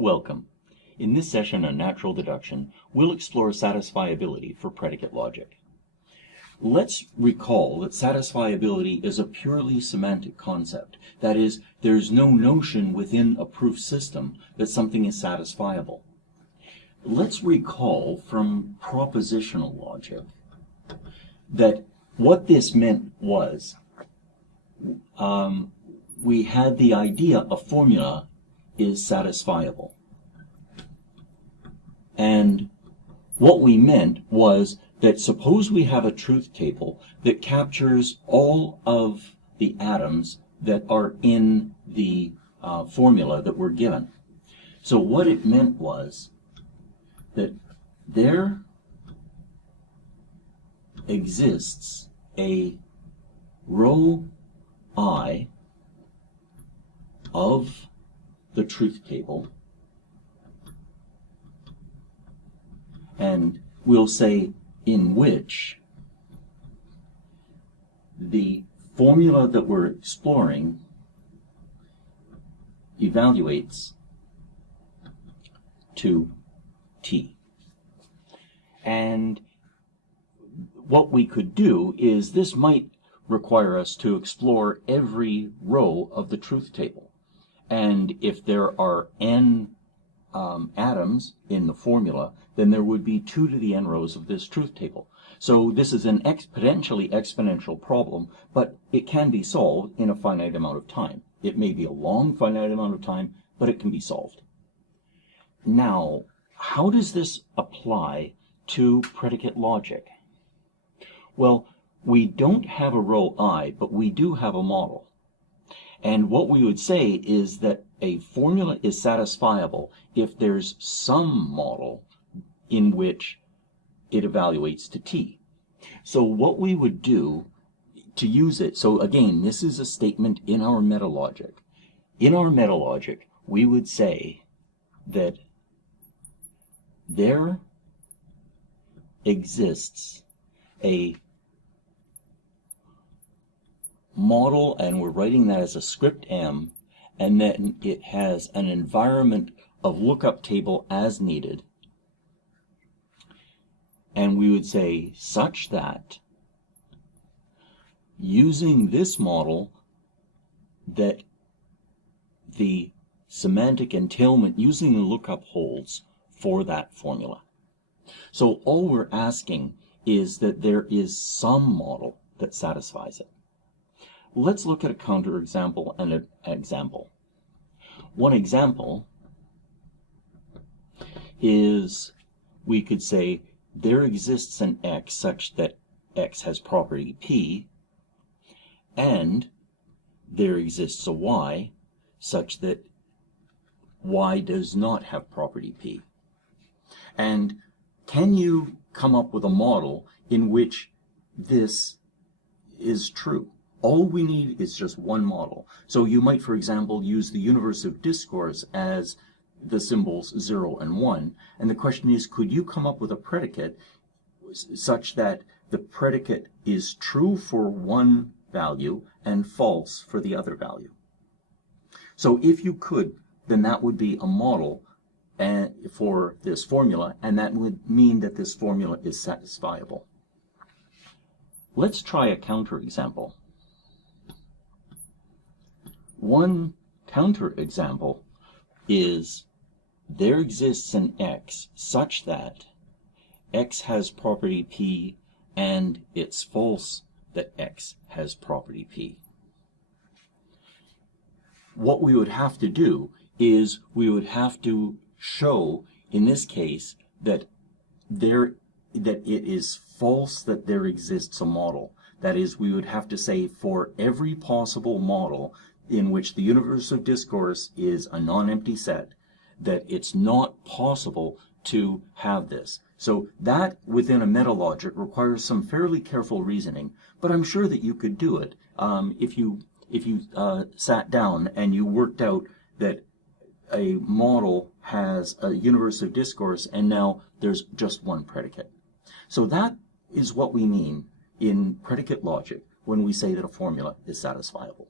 Welcome. In this session on natural deduction, we'll explore satisfiability for predicate logic. Let's recall that satisfiability is a purely semantic concept. That is, there's no notion within a proof system that something is satisfiable. Let's recall from propositional logic that what this meant was we had the idea a formula is satisfiable. And what we meant was that suppose we have a truth table that captures all of the atoms that are in the formula that we're given. So what it meant was that there exists a row I of the truth table, and we'll say in which the formula that we're exploring evaluates to T. And what we could do is this might require us to explore every row of the truth table. And if there are n atoms in the formula, then there would be 2 to the n rows of this truth table. So this is an potentially exponential problem, but it can be solved in a finite amount of time. It may be a long finite amount of time, but it can be solved. Now, how does this apply to predicate logic? Well, we don't have a row I, but we do have a model. And what we would say is that a formula is satisfiable if there's some model in which it evaluates to T. So what we would do to use it, so again, this is a statement in our metalogic. In our metalogic, we would say that there exists a model, and we're writing that as a script M, and then it has an environment of lookup table as needed. And we would say such that using this model that the semantic entailment using the lookup holds for that formula. So all we're asking is that there is some model that satisfies it. Let's look at a counterexample and an example. One example is we could say there exists an X such that X has property P, and there exists a Y such that Y does not have property P. And can you come up with a model in which this is true? All we need is just one model. So you might, for example, use the universe of discourse as the symbols 0 and 1. And the question is, could you come up with a predicate such that the predicate is true for one value and false for the other value? So if you could, then that would be a model for this formula, and that would mean that this formula is satisfiable. Let's try a counterexample. One counterexample is there exists an X such that X has property P and it's false that X has property P. What we would have to do is we would have to show, in this case, that it is false that there exists a model. That is, we would have to say for every possible model in which the universe of discourse is a non-empty set, that it's not possible to have this. So that, within a metalogic, requires some fairly careful reasoning, but I'm sure that you could do it if you sat down and you worked out that a model has a universe of discourse and now there's just one predicate. So that is what we mean in predicate logic when we say that a formula is satisfiable.